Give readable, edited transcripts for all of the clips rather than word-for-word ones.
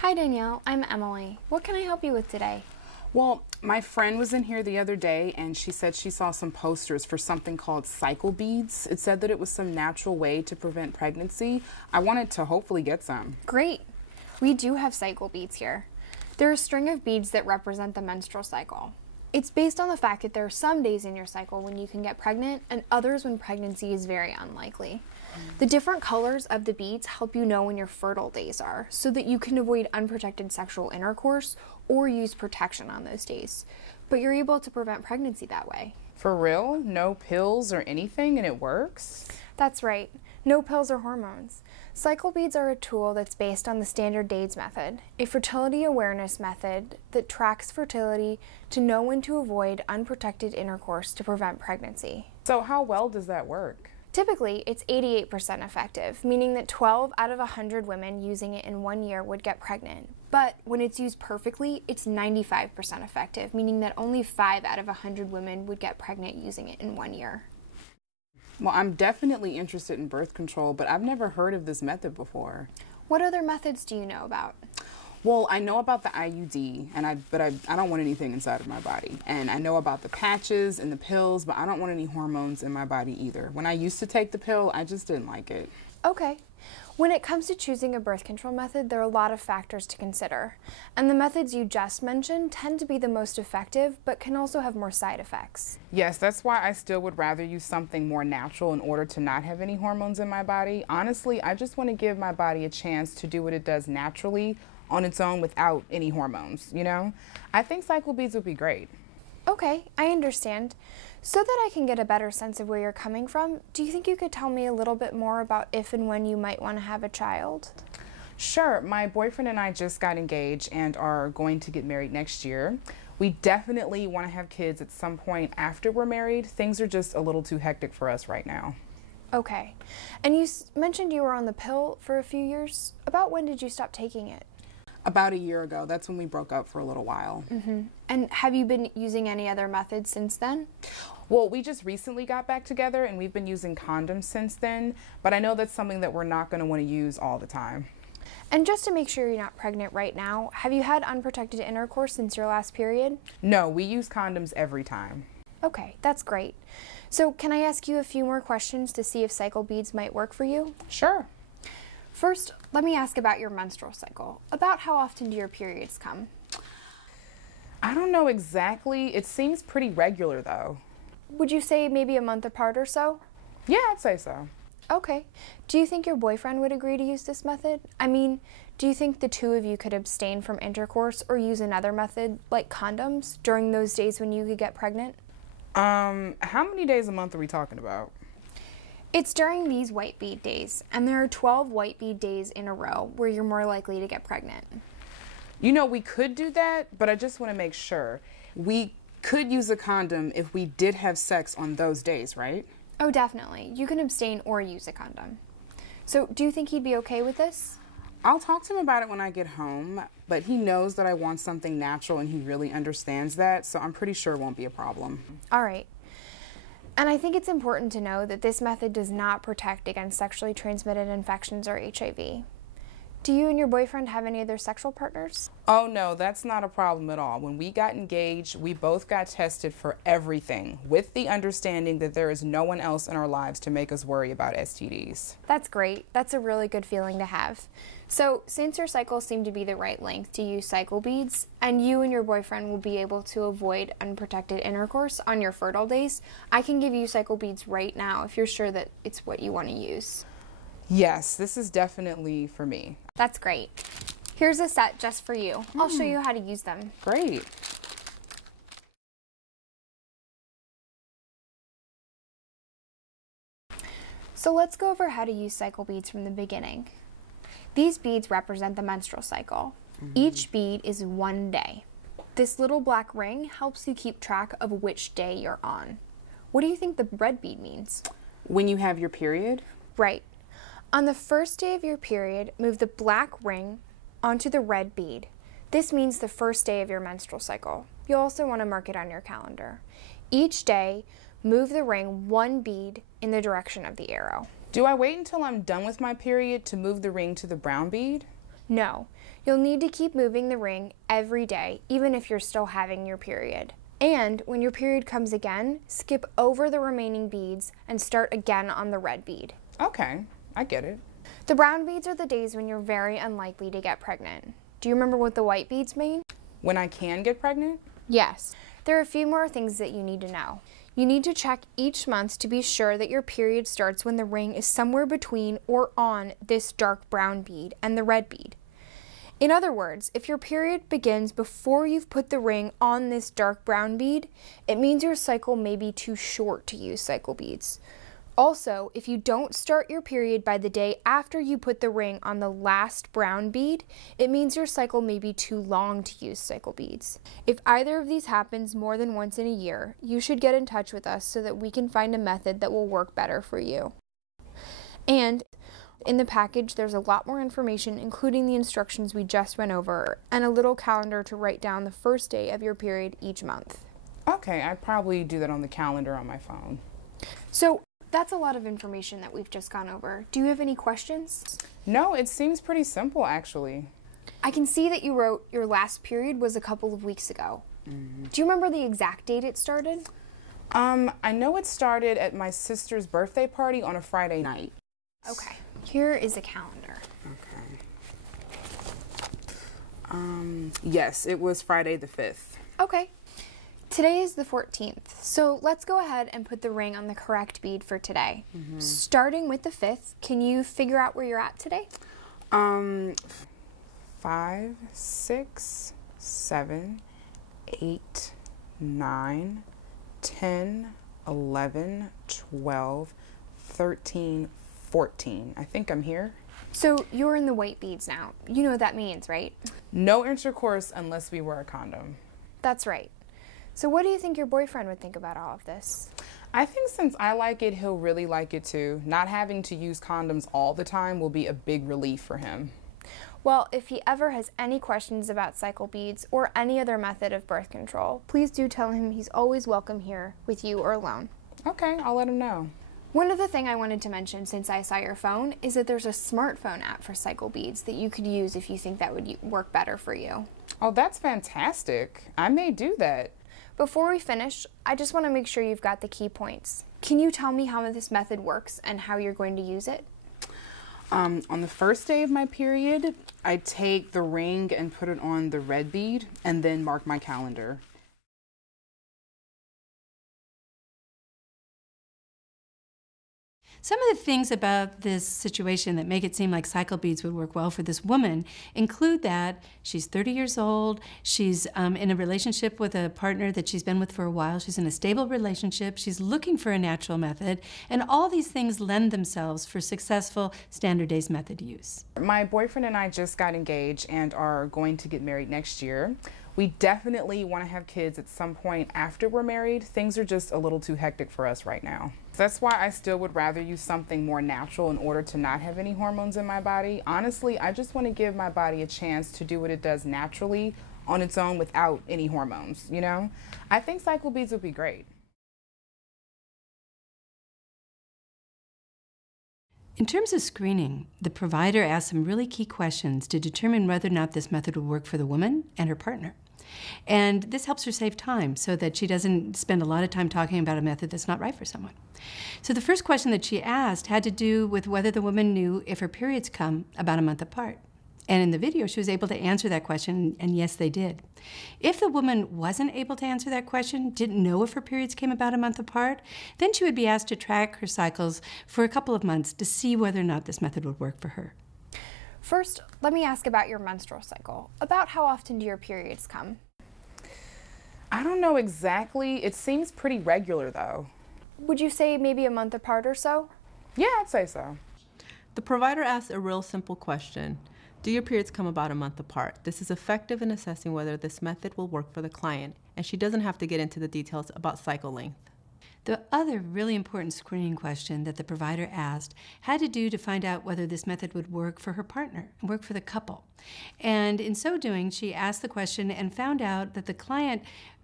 Hi Danielle, I'm Emily. What can I help you with today? Well, my friend was in here the other day and she said she saw some posters for something called CycleBeads. It said that it was some natural way to prevent pregnancy. I wanted to hopefully get some. Great. We do have CycleBeads here. They're a string of beads that represent the menstrual cycle. It's based on the fact that there are some days in your cycle when you can get pregnant and others when pregnancy is very unlikely. The different colors of the beads help you know when your fertile days are so that you can avoid unprotected sexual intercourse or use protection on those days. But you're able to prevent pregnancy that way. For real? No pills or anything and it works? That's right. No pills or hormones. CycleBeads are a tool that's based on the standard days method, a fertility awareness method that tracks fertility to know when to avoid unprotected intercourse to prevent pregnancy. So how well does that work? Typically, it's 88% effective, meaning that 12 out of 100 women using it in 1 year would get pregnant. But when it's used perfectly, it's 95% effective, meaning that only 5 out of 100 women would get pregnant using it in 1 year. Well, I'm definitely interested in birth control, but I've never heard of this method before. What other methods do you know about? Well, I know about the IUD, but I don't want anything inside of my body. And I know about the patches and the pills, but I don't want any hormones in my body either. When I used to take the pill, I just didn't like it. Okay. When it comes to choosing a birth control method, there are a lot of factors to consider. And the methods you just mentioned tend to be the most effective, but can also have more side effects. Yes, that's why I still would rather use something more natural in order to not have any hormones in my body. Honestly, I just want to give my body a chance to do what it does naturally on its own without any hormones, you know? I think CycleBeads would be great. Okay, I understand. So that I can get a better sense of where you're coming from, do you think you could tell me a little bit more about if and when you might want to have a child? Sure, my boyfriend and I just got engaged and are going to get married next year. We definitely want to have kids at some point after we're married. Things are just a little too hectic for us right now. Okay. And you mentioned you were on the pill for a few years. About when did you stop taking it? About a year ago. That's when we broke up for a little while. Mm-hmm. And have you been using any other methods since then? Well, we just recently got back together and we've been using condoms since then, but I know that's something that we're not going to want to use all the time. And just to make sure you're not pregnant right now, have you had unprotected intercourse since your last period? No, we use condoms every time. Okay, that's great. So can I ask you a few more questions to see if CycleBeads might work for you? Sure. First, let me ask about your menstrual cycle. About how often do your periods come? I don't know exactly. It seems pretty regular though. Would you say maybe a month apart or so? Yeah, I'd say so. Okay. Do you think your boyfriend would agree to use this method? I mean, do you think the two of you could abstain from intercourse or use another method, like condoms, during those days when you could get pregnant? How many days a month are we talking about? It's during these white bead days, and there are 12 white bead days in a row where you're more likely to get pregnant. You know, we could do that, but I just want to make sure. We could use a condom if we did have sex on those days, right? Oh, definitely. You can abstain or use a condom. So, do you think he'd be okay with this? I'll talk to him about it when I get home, but he knows that I want something natural and he really understands that, so I'm pretty sure it won't be a problem. All right. And I think it's important to know that this method does not protect against sexually transmitted infections or HIV. Do you and your boyfriend have any other sexual partners? Oh no, that's not a problem at all. When we got engaged, we both got tested for everything with the understanding that there is no one else in our lives to make us worry about STDs. That's great. That's a really good feeling to have. So, since your cycles seem to be the right length to use CycleBeads, and you and your boyfriend will be able to avoid unprotected intercourse on your fertile days, I can give you CycleBeads right now if you're sure that it's what you want to use. Yes, this is definitely for me. That's great. Here's a set just for you. I'll show you how to use them. Great. So let's go over how to use CycleBeads from the beginning. These beads represent the menstrual cycle. Each bead is 1 day. This little black ring helps you keep track of which day you're on. What do you think the red bead means? When you have your period? Right. On the first day of your period, move the black ring onto the red bead. This means the first day of your menstrual cycle. You'll also want to mark it on your calendar. Each day, move the ring 1 bead in the direction of the arrow. Do I wait until I'm done with my period to move the ring to the brown bead? No, you'll need to keep moving the ring every day, even if you're still having your period. And when your period comes again, skip over the remaining beads and start again on the red bead. Okay, I get it. The brown beads are the days when you're very unlikely to get pregnant. Do you remember what the white beads mean? When I can get pregnant? Yes. There are a few more things that you need to know. You need to check each month to be sure that your period starts when the ring is somewhere between or on this dark brown bead and the red bead. In other words, if your period begins before you've put the ring on this dark brown bead, it means your cycle may be too short to use CycleBeads. Also, if you don't start your period by the day after you put the ring on the last brown bead, it means your cycle may be too long to use CycleBeads. If either of these happens more than once in a year, you should get in touch with us so that we can find a method that will work better for you. And in the package, there's a lot more information, including the instructions we just went over, and a little calendar to write down the first day of your period each month. Okay, I'd probably do that on the calendar on my phone. So, that's a lot of information that we've just gone over. Do you have any questions? No, it seems pretty simple, actually. I can see that you wrote your last period was a couple of weeks ago. Do you remember the exact date it started? I know it started at my sister's birthday party on a Friday night. Okay. Here is a calendar. Okay. Yes, it was Friday the 5th. Okay. Today is the 14th, so let's go ahead and put the ring on the correct bead for today. Starting with the 5th, can you figure out where you're at today? 5, 6, 7, 8, 9, 10, 11, 12, 13, 14. I think I'm here. So you're in the white beads now. You know what that means, right? No intercourse unless we wear a condom. That's right. So what do you think your boyfriend would think about all of this? I think since I like it, he'll really like it too. Not having to use condoms all the time will be a big relief for him. Well, if he ever has any questions about CycleBeads or any other method of birth control, please do tell him he's always welcome here with you or alone. Okay, I'll let him know. One other thing I wanted to mention since I saw your phone is that there's a smartphone app for CycleBeads that you could use if you think that would work better for you. Oh, that's fantastic. I may do that. Before we finish, I just want to make sure you've got the key points. Can you tell me how this method works and how you're going to use it? On the first day of my period, I take the ring and put it on the red bead and then mark my calendar. Some of the things about this situation that make it seem like CycleBeads would work well for this woman include that she's 30 years old, she's in a relationship with a partner that she's been with for a while, she's in a stable relationship, she's looking for a natural method, and all these things lend themselves for successful standard days method use. My boyfriend and I just got engaged and are going to get married next year. We definitely want to have kids at some point after we're married. Things are just a little too hectic for us right now. That's why I still would rather use something more natural in order to not have any hormones in my body. Honestly, I just want to give my body a chance to do what it does naturally on its own without any hormones, you know? I think CycleBeads would be great. In terms of screening, the provider asks some really key questions to determine whether or not this method will work for the woman and her partner. And this helps her save time so that she doesn't spend a lot of time talking about a method that's not right for someone. So the first question that she asked had to do with whether the woman knew if her periods come about a month apart. And in the video, she was able to answer that question, and yes, they did. If the woman wasn't able to answer that question, didn't know if her periods came about a month apart, then she would be asked to track her cycles for a couple of months to see whether or not this method would work for her. First, let me ask about your menstrual cycle. About how often do your periods come? I don't know exactly. It seems pretty regular, though. Would you say maybe a month apart or so? Yeah, I'd say so. The provider asks a real simple question. Do your periods come about a month apart? This is effective in assessing whether this method will work for the client, and she doesn't have to get into the details about cycle length. The other really important screening question that the provider asked had to do to find out whether this method would work for her partner and work for the couple. And in so doing, she asked the question and found out that the client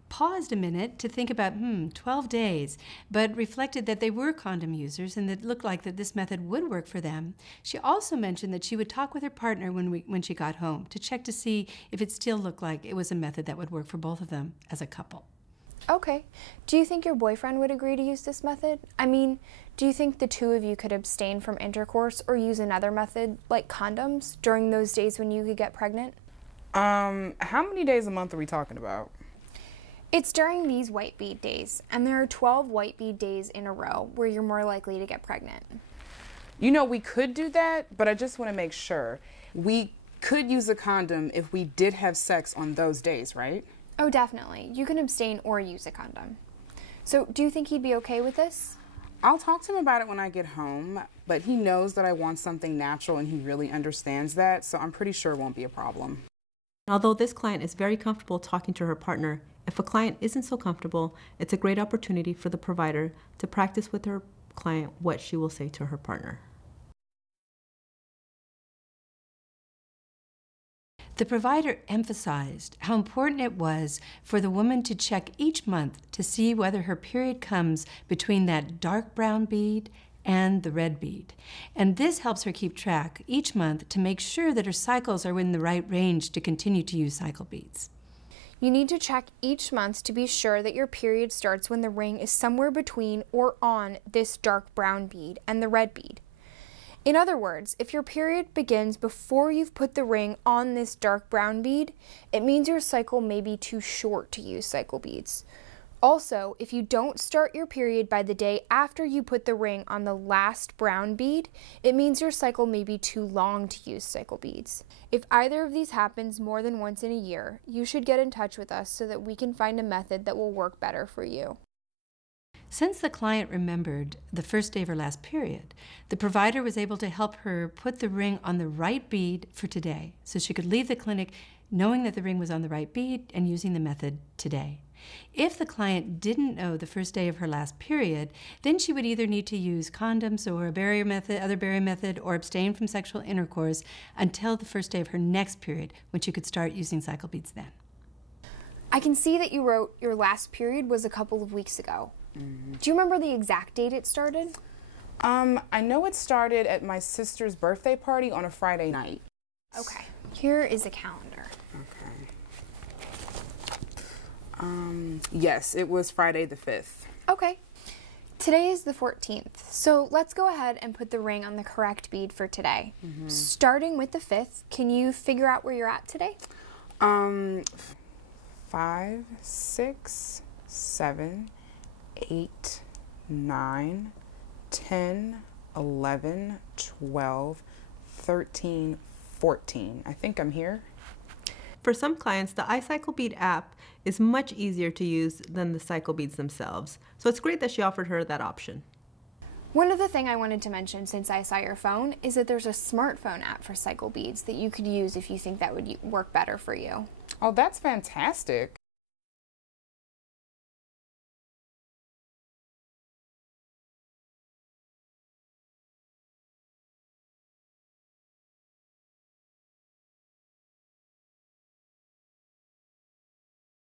paused a minute to think about, 12 days, but reflected that they were condom users and that it looked like that this method would work for them. She also mentioned that she would talk with her partner when she got home to check to see if it still looked like it was a method that would work for both of them as a couple. Okay. Do you think your boyfriend would agree to use this method? I mean, do you think the two of you could abstain from intercourse or use another method, like condoms, during those days when you could get pregnant? How many days a month are we talking about? It's during these white bead days, and there are 12 white bead days in a row where you're more likely to get pregnant. You know, we could do that, but I just want to make sure. We could use a condom if we did have sex on those days, right? Oh, definitely. You can abstain or use a condom. So, do you think he'd be okay with this? I'll talk to him about it when I get home, but he knows that I want something natural and he really understands that, so I'm pretty sure it won't be a problem. Although this client is very comfortable talking to her partner, if a client isn't so comfortable, it's a great opportunity for the provider to practice with her client what she will say to her partner. The provider emphasized how important it was for the woman to check each month to see whether her period comes between that dark brown bead and the red bead. And this helps her keep track each month to make sure that her cycles are in the right range to continue to use CycleBeads. You need to check each month to be sure that your period starts when the ring is somewhere between or on this dark brown bead and the red bead. In other words, if your period begins before you've put the ring on this dark brown bead, it means your cycle may be too short to use CycleBeads. Also, if you don't start your period by the day after you put the ring on the last brown bead, it means your cycle may be too long to use CycleBeads. If either of these happens more than once in a year, you should get in touch with us so that we can find a method that will work better for you. Since the client remembered the first day of her last period, the provider was able to help her put the ring on the right bead for today, so she could leave the clinic knowing that the ring was on the right bead and using the method today. If the client didn't know the first day of her last period, then she would either need to use condoms or other barrier method, or abstain from sexual intercourse until the first day of her next period, when she could start using CycleBeads then. I can see that you wrote your last period was a couple of weeks ago. Do you remember the exact date it started? I know it started at my sister's birthday party on a Friday night. Okay, here is a calendar. Okay. Yes, it was Friday the 5th. Okay. Today is the 14th, so let's go ahead and put the ring on the correct bead for today. Starting with the 5th, can you figure out where you're at today? 5, 6, 7, 8, 9, 10, 11, 12, 13, 14. I think I'm here. For some clients, the iCycleBead app is much easier to use than the CycleBeads themselves, so it's great that she offered her that option. One other thing I wanted to mention since I saw your phone is that there's a smartphone app for CycleBeads that you could use if you think that would work better for you. Oh, that's fantastic.